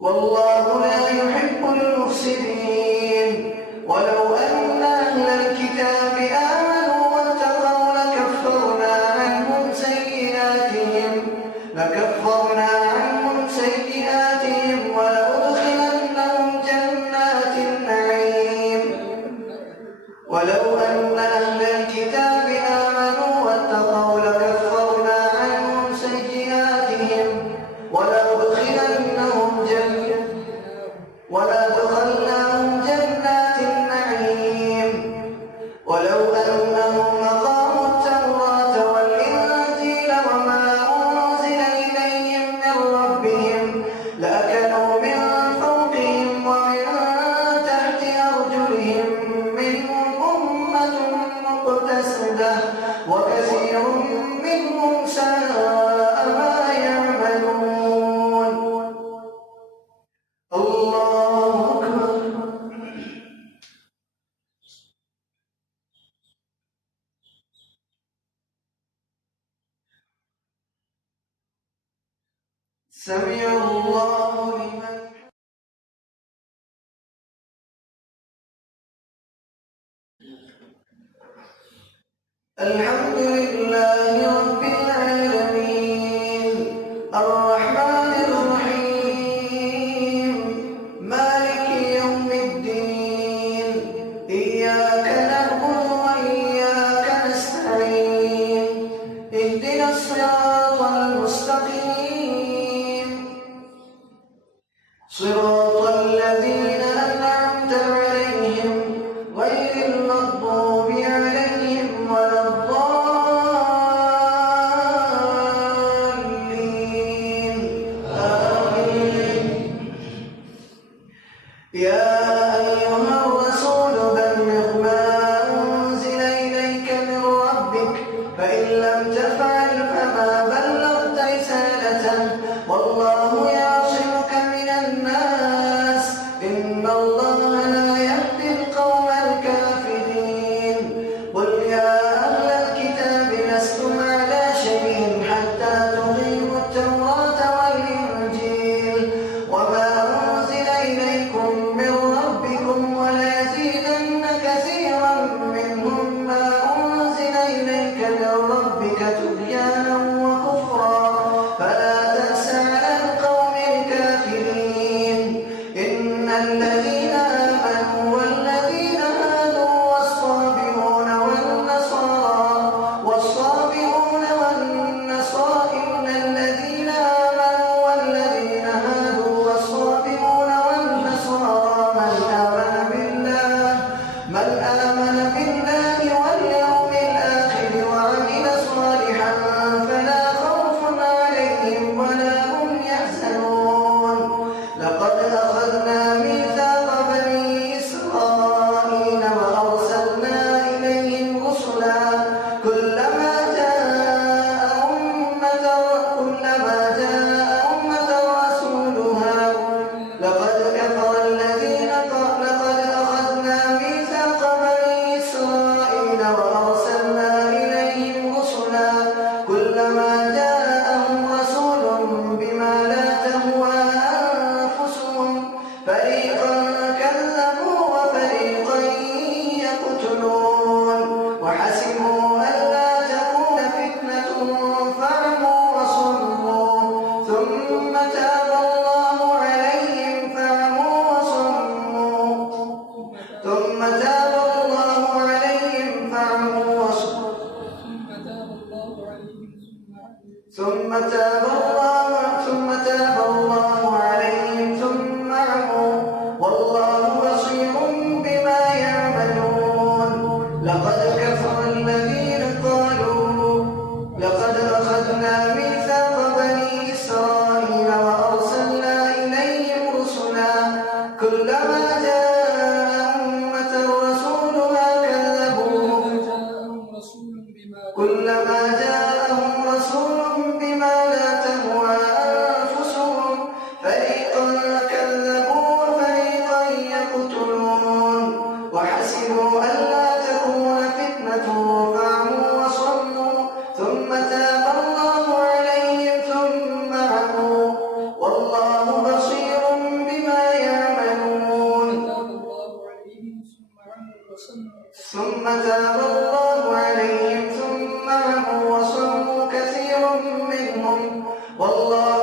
والله لا يحب المفسدين. ولو أن أهل الكتاب آمنوا واتقوا لكفرنا عنهم سيئاتهم ولأدخلنهم جنات النعيم. ولو أن أهل الكتاب آمنوا واتقوا لكفرنا عنهم سيئاتهم ولأدخلنهم جنات النعيم. ولو أنهم أقاموا التوراة والإنجيل وما أنزل إليهم من ربهم لأكلوا من فوقهم ومن تحت أرجلهم منهم أمة مقتصدة وكثير منهم ساء ما يعملون. الله أكبر. سمع الله لمن الحمد لله رب العالمين الرحمن الرحيم مالك يوم الدين إياك نعبد وإياك نستعين اهدنا الصراط المستقيم صراط الذين أنعمت عليهم غير المغضوب عليهم ولا الضالين آمين. يا أيها الرسول بلغ ما أنزل إليك من ربك فإن لم تفعل فما بلغت رسالته والله يعصمك من الناس إن الله لا يهدي القوم الكافرين. قل يا أهل الكتاب لستم على شيء حتى تقيموا التوراة والإنجيل وما أنزل إليكم من ربكم وليزيدن كثيرا منهم ما أنزل إليك من ربك طغيانا وكفرا فلا تأس على القوم الكافرين. إن الذين آمنوا والذين هادوا والصابئون والنصارى إن الذين آمنوا والذين هادوا والصابئون والنصارى من آمن بالله واليوم الآخر وعمل صالحا فلا خوف عليهم ولا هم يحزنون. لقد أخذنا ميثاق بني إسرائيل وأرسلنا إليهم رسلا كلما جاء أمة رسولها لقد أخذنا ميثاق بني إسرائيل وأرسلنا إليهم رسلا كلما جاءهم رسول بما لا تهوى أنفسهم فريقا كذبوا وفريقا يقتلون وحسبوا ألا تكون فتنة فعموا وصموا ثم تاب الله عليهم فعموا وصموا ثم تاب الله عليهم فعموا وصموا ثم تاب الله عليهم ثم عموا والله بصير بما يعملون. لقد كفر الذين قالوا لقد أخذنا ميثاق بني إسرائيل وأرسلنا إليهم رسلا كلما جاء أمة رسولها كذبوه كلما جاءهم رسول بما لا تهوى أنفسهم فريقا والله